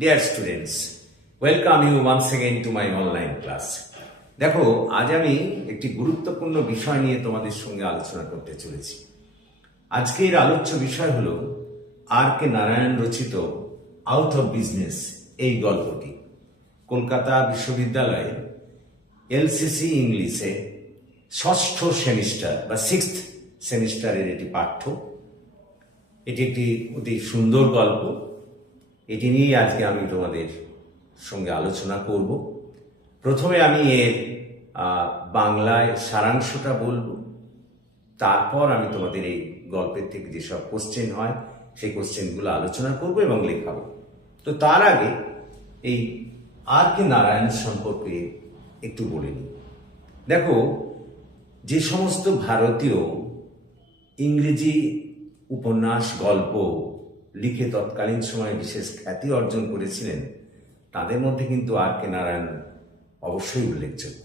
Dear students welcome you once again to my online class দেখো, আজ আমি একটি গুরুত্বপূর্ণ বিষয় নিয়ে তোমাদের সঙ্গে আলোচনা করতে চলেছি। আজকের আলোচ্য বিষয় হলো আর কে নারায়ণ রচিত আউট অফ বিজনেস এই গল্পটি। কলকাতা বিশ্ববিদ্যালয়ে এলসিসি ইংলিশে ষষ্ঠ সেমিস্টার বা সিক্সথ সেমিস্টারের এটি পাঠ্য। এটি একটি অতি সুন্দর গল্প। এটি নিয়েই আজকে আমি তোমাদের সঙ্গে আলোচনা করব। প্রথমে আমি এর বাংলায় সারাংশটা বলব। তারপর আমি তোমাদের এই গল্পের থেকে যেসব কোশ্চেন হয়, সেই কোশ্চেনগুলো আলোচনা করব এবং লেখাবো। তো তার আগে এই আর কে নারায়ণ সম্পর্কে একটু বলে নিই। দেখো, যে সমস্ত ভারতীয় ইংরেজি উপন্যাস, গল্প লিখে তৎকালীন সময়ে বিশেষ খ্যাতি অর্জন করেছিলেন, তাদের মধ্যে কিন্তু আর কে নারায়ণ অবশ্যই উল্লেখযোগ্য।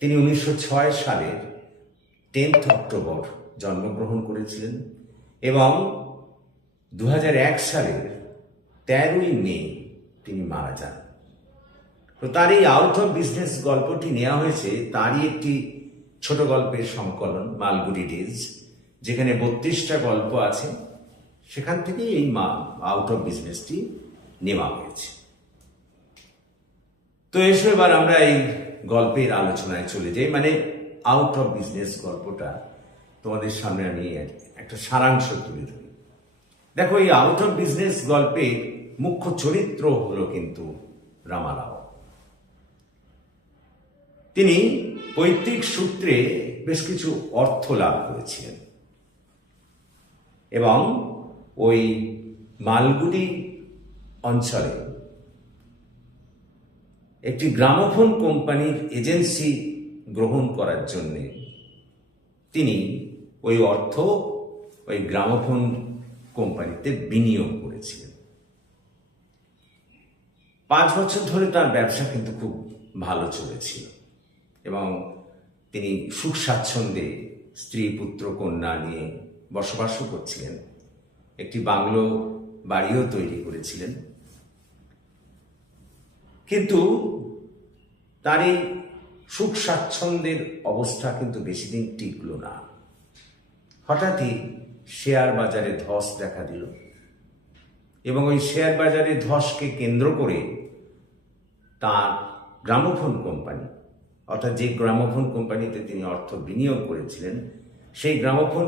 তিনি উনিশশো ছয় সালের টেন্থ অক্টোবর জন্মগ্রহণ করেছিলেন এবং দু এক সালের তেরোই মে তিনি মারা যান। তো তার এই আউট অফ বিজনেস গল্পটি নেওয়া হয়েছে, তারই একটি ছোট গল্পের সংকলন, মালগুড়ি ডেজ, যেখানে বত্রিশটা গল্প আছে। সেখান থেকেই এই মা আউট অফ বিজনেসটি নেওয়া হয়েছে। তো এসো এবার আমরা এই গল্পের আলোচনায় চলে যাই। মানে আউট অফ বিজনেস গল্পটা তোমাদের সামনে আমি একটা সারাংশ তুলে ধরি। দেখো, এই আউট অফ বিজনেস গল্পের মুখ্য চরিত্র হলো কিন্তু রামারাও। তিনি পৈতৃক সূত্রে বেশ কিছু অর্থ লাভ করেছিলেন। এবং ওই মালগুড়ি অঞ্চলে। একটি গ্রামোফোন কোম্পানির এজেন্সি গ্রহণ করার জন্যে তিনি ওই অর্থ ওই গ্রামোফোন কোম্পানিতে বিনিয়োগ করেছিলেন। পাঁচ বছর ধরে তার ব্যবসা কিন্তু খুব ভালো চলেছিল এবং তিনি সুখ স্বাচ্ছন্দ্যে স্ত্রী পুত্র কন্যা নিয়ে বসবাসও করছিলেন। একটি বাংলো বাড়িও তৈরি করেছিলেন। কিন্তু তার এই সুখ স্বাচ্ছন্দ্যের অবস্থা কিন্তু বেশি দিন টিকল না। হঠাৎই শেয়ার বাজারে ধস দেখা দিল এবং ওই শেয়ার বাজারে ধসকে কেন্দ্র করে তার গ্রামোফোন কোম্পানি, অর্থাৎ যে গ্রামোফোন কোম্পানিতে তিনি অর্থ বিনিয়োগ করেছিলেন সেই গ্রামোফোন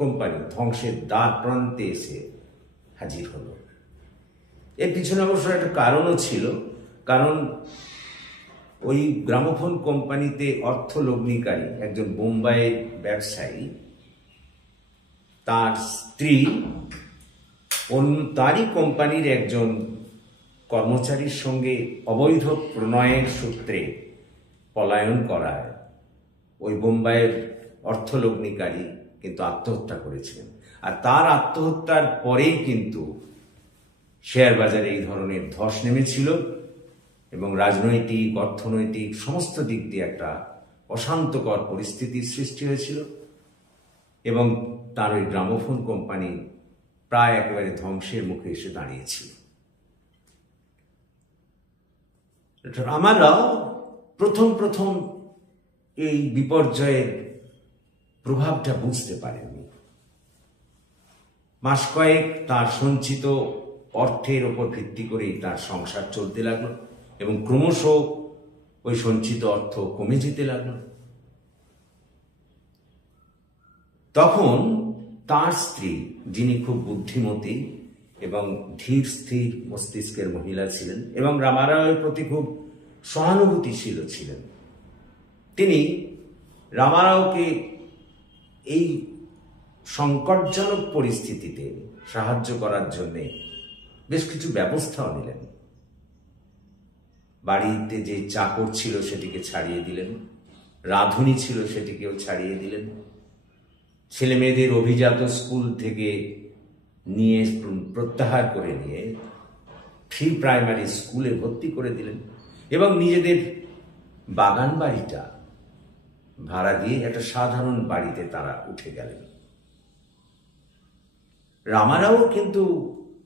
কোম্পানি ধ্বংসের দ্বার প্রান্তে এসে হাজির হলো। এর পিছনে অবশ্য একটা কারণও ছিল, কারণ ওই গ্রামোফোন কোম্পানিতে অর্থ লগ্নিকারী একজন বোম্বাইয়ের ব্যবসায়ী, তার স্ত্রী অন্য তারই কোম্পানির একজন কর্মচারীর সঙ্গে অবৈধ প্রণয়ের সূত্রে পলায়ন করায় ওই বোম্বাইয়ের অর্থলগ্নিকারী কিন্তু আত্মহত্যা করেছিলেন। আর তার আত্মহত্যার পরেই কিন্তু শেয়ার বাজারে এই ধরনের ধস নেমেছিল এবং রাজনৈতিক, অর্থনৈতিক সমস্ত দিক দিয়ে একটা অশান্তকর পরিস্থিতির সৃষ্টি হয়েছিল এবং তার ওই গ্রামোফোন কোম্পানি প্রায় একেবারে ধ্বংসের মুখে এসে দাঁড়িয়েছিল। আমারাও প্রথম প্রথম এই বিপর্যয়ের প্রভাবটা বুঝতে পারেননি। মাস কয়েক তার সঞ্চিত অর্থের ওপর ভিত্তি করেই তার সংসার চলতে লাগল এবং ক্রমশ ওই সঞ্চিত অর্থ কমে যেতে লাগল। তখন তার স্ত্রী, যিনি খুব বুদ্ধিমতী এবং ধীর স্থির মস্তিষ্কের মহিলা ছিলেন এবং রামারায়ের প্রতি খুব সহানুভূতিশীল ছিলেন, তিনি রামারাওকে এই সংকটজনক পরিস্থিতিতে সাহায্য করার জন্যে বেশ কিছু ব্যবস্থাও নিলেন। বাড়িতে যে চাকর ছিল সেটিকে ছাড়িয়ে দিলেন। রাঁধুনি ছিল সেটিকেও ছাড়িয়ে দিলেন। ছেলে মেয়েদের অভিজাত স্কুল থেকে নিয়ে প্রত্যাহার করে নিয়ে ফ্রি প্রাইমারি স্কুলে ভর্তি করে দিলেন এবং নিজেদের বাগান বাড়িটা ভাড়া দিয়ে একটা সাধারণ বাড়িতে তারা উঠে গেলেন। রামারাও কিন্তু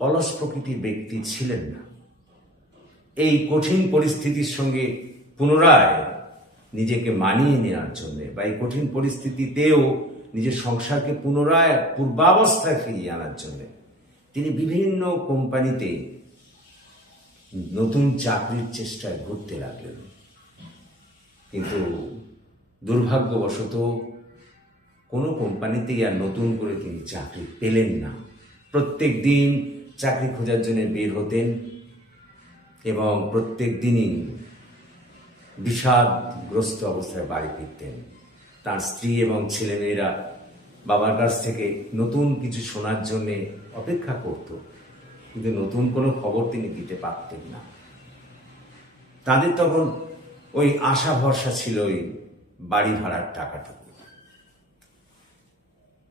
অলস প্রকৃতির ব্যক্তি ছিলেন না। এই কঠিন পরিস্থিতির সঙ্গে পুনরায় নিজেকে মানিয়ে নেওয়ার জন্য বা এই কঠিন পরিস্থিতিতেও নিজের সংসারকে পুনরায় পূর্বাবস্থায় ফিরিয়ে আনার জন্য তিনি বিভিন্ন কোম্পানিতে নতুন চাকরির চেষ্টায় ঘুরতে লাগলেন। কিন্তু দুর্ভাগ্যবশত কোনো কোম্পানিতেই আর নতুন করে তিনি চাকরি পেলেন না। প্রত্যেক দিন চাকরি খোঁজার জন্য বের হতেন এবং প্রত্যেক দিনই বিষাদগ্রস্ত অবস্থায় বাড়ি ফিরতেন। তার স্ত্রী এবং ছেলেমেয়েরা বাবার কাছ থেকে নতুন কিছু শোনার জন্য অপেক্ষা করত, কিন্তু নতুন কোনো খবর তিনি দিতে পারতেন না। তাদের তখন ওই আশা ভরসা ছিল ওই বাড়ি ভাড়ার টাকাটুকু।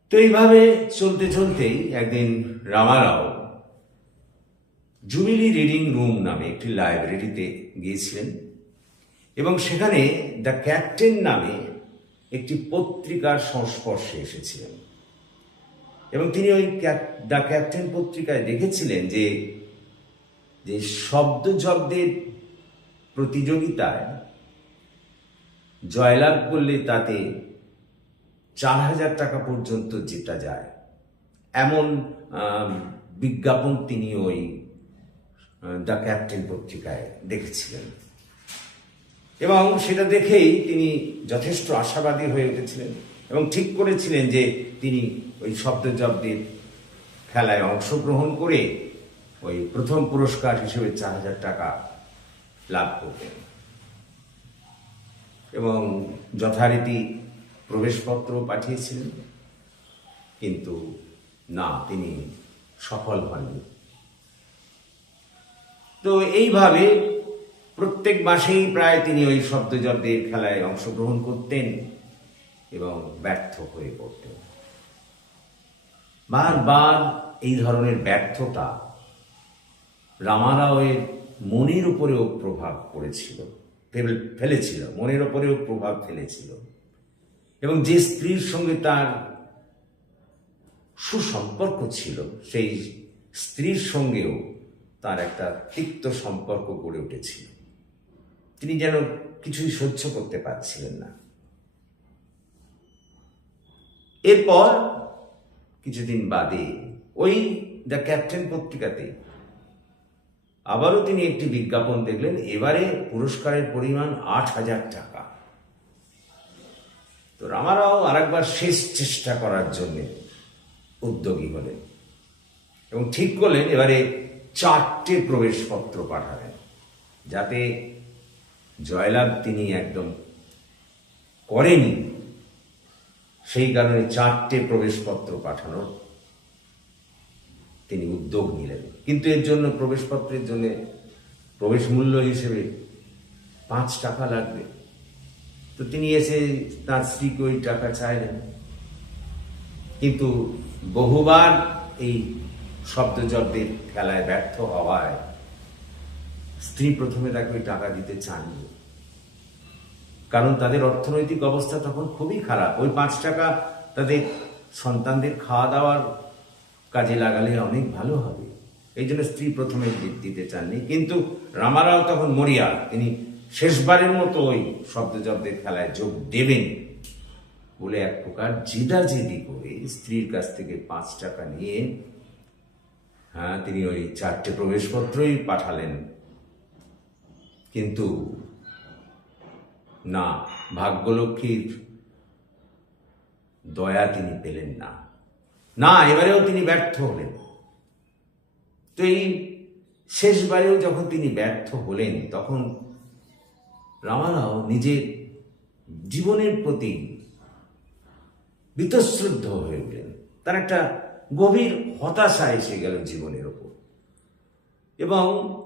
তো এইভাবে চলতে চলতেই একদিন রামারাও জুবিলি রিডিং রুম নামে একটি লাইব্রেরিতে গিয়েছিলেন এবং সেখানে দ্য ক্যাপ্টেন নামে একটি পত্রিকার সংস্পর্শে এসেছিলেন। এবং তিনি ওই দ্য ক্যাপ্টেন পত্রিকায় দেখেছিলেন যে যে শব্দ জব্দের প্রতিযোগিতায় জয়লাভ করলে তাতে চার হাজার টাকা পর্যন্ত যেটা যায়। এমন বিজ্ঞাপন তিনি ওই দ্য ক্যাপ্টেন পত্রিকায় দেখেছিলেন। এবং সেটা দেখেই তিনি যথেষ্ট আশাবাদী হয়ে উঠেছিলেন এবং ঠিক করেছিলেন যে তিনি ওই শব্দজব্দের খেলায় অংশগ্রহণ করে ওই প্রথম পুরস্কার হিসেবে চার হাজার টাকা লাভ করবেন। এবং যথারীতি প্রবেশপত্র পাঠিয়েছিলেন। কিন্তু না, তিনি সফল হননি। তো এইভাবে প্রত্যেক মাসেই প্রায় তিনি ওই শব্দজব্দের খেলায় অংশগ্রহণ করতেন এবং ব্যর্থ হয়ে পড়তেন। বারবার এই ধরনের ব্যর্থতা রামারাওয়ের মনের উপরেও প্রভাব পড়েছিল। ফেল- ফেলেছিল, মনের উপরেও প্রভাব ফেলেছিল। এবং যে স্ত্রীর সঙ্গে তার সুসম্পর্ক ছিল, সেই স্ত্রীর সঙ্গেও তার একটা তিক্ত সম্পর্ক গড়ে উঠেছিল। তিনি যেন কিছুই সহ্য করতে পারছিলেন না। এরপর কিছুদিন বাদে ওই দ্য ক্যাপ্টেন পত্রিকাতে আবারও তিনি একটি বিজ্ঞাপন দেখলেন, এবারে পুরস্কারের পরিমাণ আট হাজার টাকা। তো রামারাও আরেকবার শেষ চেষ্টা করার জন্য উদ্যোগী হলেন এবং ঠিক করলেন, এবারে চারটে প্রবেশপত্র পাঠাবেন যাতে জয়লাভ তিনি একদম করেনি। সেই কারণে চারটে প্রবেশপত্র পাঠানোর তিনি উদ্যোগ নিলেন। কিন্তু এর জন্য প্রবেশপত্রের জন্য প্রবেশ মূল্য হিসেবে পাঁচ টাকা লাগবে। তো তিনি এসে তার স্ত্রীকে ওই টাকা চাইলেন। কিন্তু বহুবার এই শব্দজব্দের খেলায় ব্যর্থ হওয়ায় স্ত্রী প্রথমে তাকে ওই টাকা দিতে চাননি। কারণ তাদের অর্থনৈতিক অবস্থা তখন খুবই খারাপ। ওই পাঁচ টাকা তাদের সন্তানদের খাওয়া দাওয়ার কাজে লাগালে অনেক ভালো হবে। এই জন্য স্ত্রী প্রথমে দিতে চাননি। কিন্তু রামারাও তখন মরিয়া তিনি শেষবারের মতো ওই শব্দজব্দের খেলায় যোগ দেবেন। বলে এক প্রকার জেদাজেদি করে স্ত্রীর কাছ থেকে পাঁচ টাকা নিয়ে হ্যাঁ তিনি ওই চারটে প্রবেশপত্রই পাঠালেন। কিন্তু না, ভাগ্যলক্ষ্মীর দয়া তিনি পেলেন না। না, এবারেও তিনি ব্যর্থ হলেন। তো এই শেষবারেও যখন তিনি ব্যর্থ হলেন, তখন রামারাও নিজের জীবনের প্রতি বিতশ্রুদ্ধ হয়ে উঠলেন। তার একটা গভীর হতাশা এসে গেল জীবনের ওপর। এবং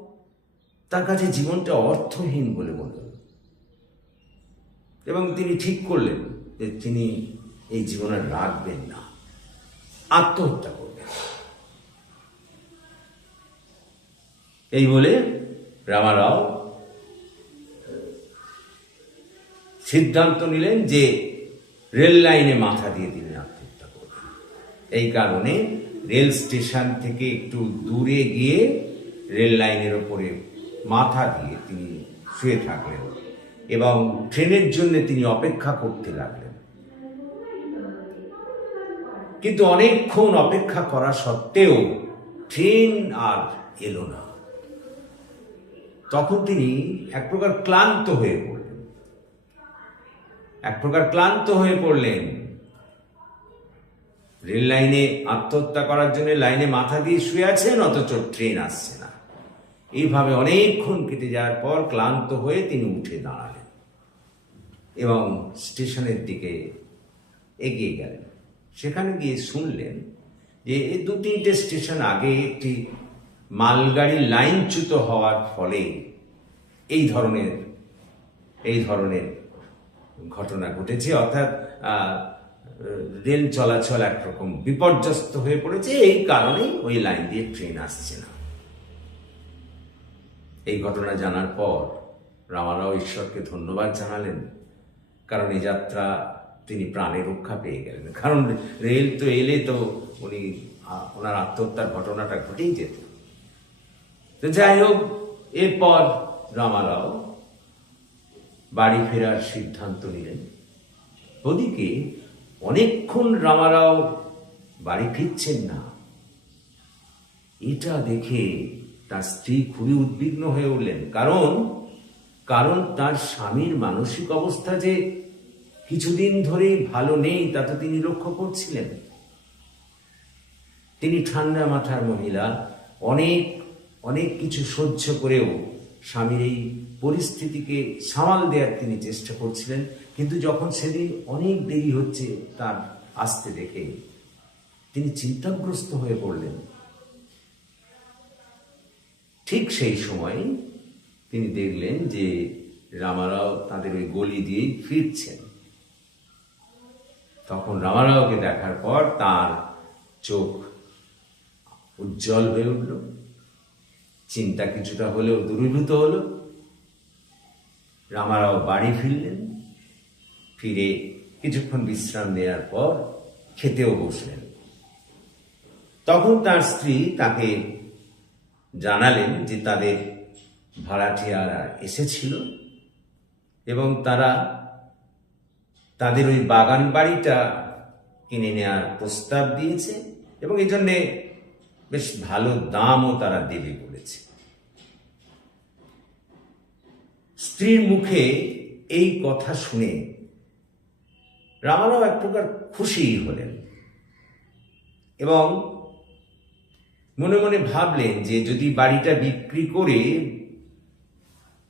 তার কাছে জীবনটা অর্থহীন বলে মনে হল। এবং তিনি ঠিক করলেন যে তিনি এই জীবনে রাখবেন না। আত্মহত্যা করবেন। এই বলে রামারাও সিদ্ধান্ত নিলেন যে রেল লাইনে মাথা দিয়ে তিনি আত্মহত্যা করবেন। এই কারণে রেল স্টেশন থেকে একটু দূরে গিয়ে রেল লাইনের ওপরে মাথা দিয়ে তিনি শুয়ে থাকলেন এবং ট্রেনের জন্য তিনি অপেক্ষা করতে লাগলেন। কিন্তু অনেকক্ষণ অপেক্ষা করা সত্ত্বেও ট্রেন আর এলো না। তখন তিনি এক প্রকার ক্লান্ত হয়ে পড়লেন। এক প্রকার ক্লান্ত হয়ে পড়লেন। রেল লাইনে আত্মহত্যা করার জন্য লাইনে মাথা দিয়ে শুয়ে আছেন, অথচ ট্রেন আসছে না। এইভাবে অনেকক্ষণ কেটে যাওয়ার পর ক্লান্ত হয়ে তিনি উঠে দাঁড়ালেন এবং স্টেশনের দিকে এগিয়ে গেলেন। সেখানে গিয়ে শুনলেন যে এই দু তিনটে স্টেশন আগে একটি মালগাড়ি লাইনচ্যুত হওয়ার ফলে এই ধরনের এই ধরনের ঘটনা ঘটেছে। অর্থাৎ রেল চলাচল একরকম বিপর্যস্ত হয়ে পড়েছে। এই কারণেই ওই লাইন দিয়ে ট্রেন আসছে না। এই ঘটনা জানার পর রামারাও ঈশ্বরকে ধন্যবাদ জানালেন। কারণ এই যাত্রা তিনি প্রাণে রক্ষা পেয়ে গেলেন। কারণ রেল তো এলে তো উনি ওনার আত্মহত্যার ঘটনাটা ঘটেই যেত। তো যাই হোক এরপর রামারাও বাড়ি ফেরার সিদ্ধান্ত নিলেন। ওদিকে অনেকক্ষণ রামারাও বাড়ি ফিরছেন না। এটা দেখে তার স্ত্রী খুবই উদ্বিগ্ন হয়ে উঠলেন। কারণ কারণ তার স্বামীর মানসিক অবস্থা যে কিছুদিন ধরেই ভালো নেই, তা তো তিনি লক্ষ্য করছিলেন। তিনি ঠান্ডা মাথার মহিলা, অনেক অনেক কিছু সহ্য করেও স্বামীর এই পরিস্থিতিকে সামাল দেওয়ার তিনি চেষ্টা করছিলেন, কিন্তু যখন সেদিন অনেক দেরি হচ্ছে তার আসতে দেখে তিনি চিন্তাগ্রস্ত হয়ে পড়লেন। ঠিক সেই সময় তিনি দেখলেন যে রামারাও তাদের ওই গলি দিয়েই ফিরছেন। তখন রামারাওকে দেখার পর তার চোখ উজ্জ্বল হয়ে উঠল। চিন্তা কিছুটা হলেও দূরীভূত হলো। রামারাও বাড়ি ফিরলেন। ফিরে কিছুক্ষণ বিশ্রাম নেওয়ার পর খেতেও বসলেন। তখন তার স্ত্রী তাকে জানালেন যে তাদের ভাড়াটিয়ারা এসেছিল এবং তারা তাদের ওই বাগান বাড়িটা কিনে নেওয়ার প্রস্তাব দিয়েছে এবং এই জন্যে বেশ ভালো দামও তারা দেবে বলেছে। স্ত্রীর মুখে এই কথা শুনে রামারাও এক প্রকার খুশি হলেন এবং মনে মনে ভাবলেন যে যদি বাড়িটা বিক্রি করে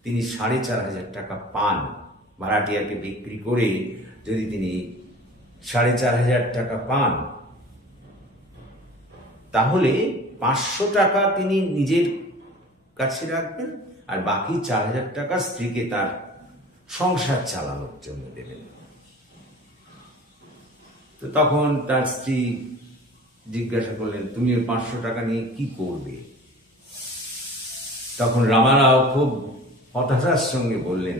তিনি সাড়ে চার হাজার টাকা পান, ভাড়াটিয়াকে বিক্রি করে যদি তিনি সাড়ে চার হাজার টাকা পান তাহলে পাঁচশো টাকা তিনি নিজের কাছে রাখবেন আর বাকি চার হাজার টাকা স্ত্রীকে তার সংসার চালানোর জন্য দেবেন। তো তখন তার স্ত্রী জিজ্ঞাসা করলেন, তুমি ওই পাঁচশো টাকা নিয়ে কি করবে? তখন রামারাও খুব হতাশার সঙ্গে বললেন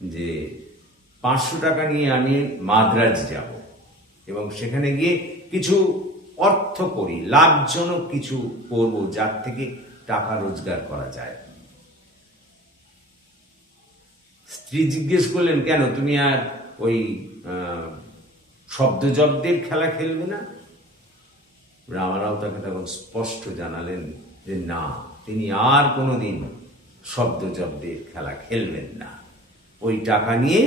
যে, পাঁচশো টাকা নিয়ে আমি মাদ্রাজ যাব এবং সেখানে গিয়ে কিছু অর্থ করি লাভজনক কিছু করব যার থেকে টাকা রোজগার করা যায়। স্ত্রী জিজ্ঞেস করলেন কেন তুমি আর ওই আহ, শব্দজব্দের খেলা খেলবে না? রামারাও তাকে তখন স্পষ্ট জানালেন যে না তিনি আর কোনোদিন শব্দজব্দের খেলা খেলবেন না। ওই টাকা নিয়ে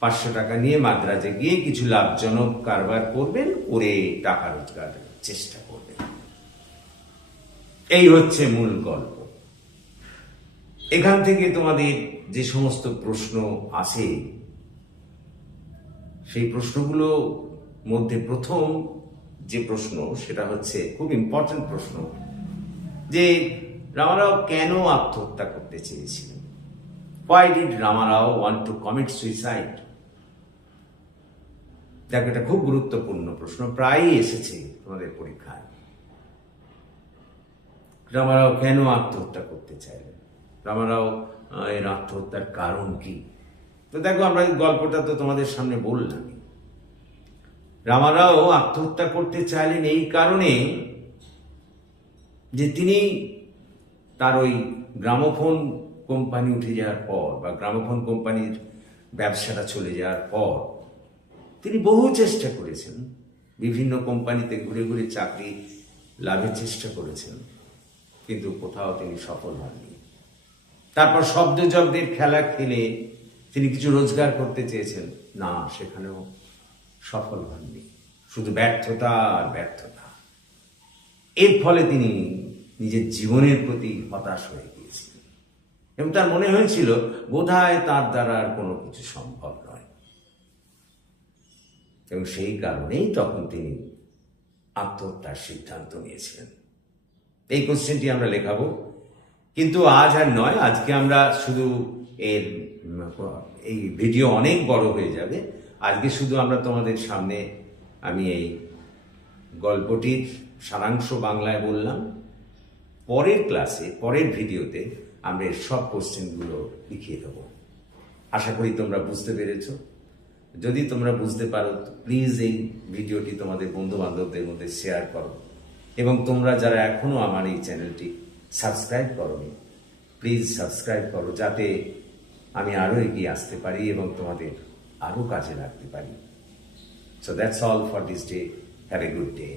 পাঁচশো টাকা নিয়ে মাদ্রাজে গিয়ে কিছু লাভজনক কারবার করবেন, করে টাকা রোজগারের চেষ্টা করবেন। এই হচ্ছে মূল গল্প। এখান থেকে তোমাদের যে সমস্ত প্রশ্ন আসে সেই প্রশ্নগুলো মধ্যে প্রথম যে প্রশ্ন, সেটা হচ্ছে খুব ইম্পর্টেন্ট প্রশ্ন, যে রামারাও কেন আত্মহত্যা করতে চেয়েছিলেন? Why did Ramarao want to commit suicide দেখো এটা খুব গুরুত্বপূর্ণ প্রশ্ন। প্রায়ই এসেছে তোমাদের পরীক্ষায়। রামারাও কেন আত্মহত্যা করতে চাইলেন? রামারাও এর আত্মহত্যার কারণ কি? তো দেখো, আমরা গল্পটা তো তোমাদের সামনে বললাম। রামারাও আত্মহত্যা করতে চাইলেন এই কারণে যে তিনি তার ওই গ্রামোফোন কোম্পানি উঠে যাওয়ার পর বা গ্রামোফোন কোম্পানির ব্যবসাটা চলে যাওয়ার পর তিনি বহু চেষ্টা করেছেন। বিভিন্ন কোম্পানিতে ঘুরে ঘুরে চাকরি লাভের চেষ্টা করেছেন, কিন্তু কোথাও তিনি সফল হননি। তারপর শব্দযজ্ঞের খেলা খেলে তিনি কিছু রোজগার করতে চেয়েছেন। না, সেখানেও সফল হননি। শুধু ব্যর্থতা আর ব্যর্থতা। এর ফলে তিনি নিজের জীবনের প্রতি হতাশ হয়ে গিয়েছিলেন। এবং তার মনে হয়েছিল, বোধহয় তার দ্বারা আর কোনো কিছু সম্ভব এবং সেই কারণেই তখন তিনি আত্মহত্যার সিদ্ধান্ত নিয়েছিলেন। এই কোশ্চেনটি আমরা লেখাবো। কিন্তু আজ আর নয়, আজকে আমরা শুধু এর এই ভিডিও অনেক বড় হয়ে যাবে। আজকে শুধু আমরা তোমাদের সামনে আমি এই গল্পটির সারাংশ বাংলায় বললাম। পরের ক্লাসে পরের ভিডিওতে আমরা এর সব কোশ্চেনগুলো লিখিয়ে দেবো। আশা করি তোমরা বুঝতে পেরেছ। যদি তোমরা বুঝতে পারো প্লিজ এই ভিডিওটি তোমাদের বন্ধু বান্ধবদের মধ্যে শেয়ার করো। এবং তোমরা যারা এখনও আমার এই চ্যানেলটি সাবস্ক্রাইব করোনি প্লিজ সাবস্ক্রাইব করো যাতে আমি আরও এগিয়ে আসতে পারি এবং তোমাদের আরও কাজে লাগতে পারি। So that's all for this day have a good day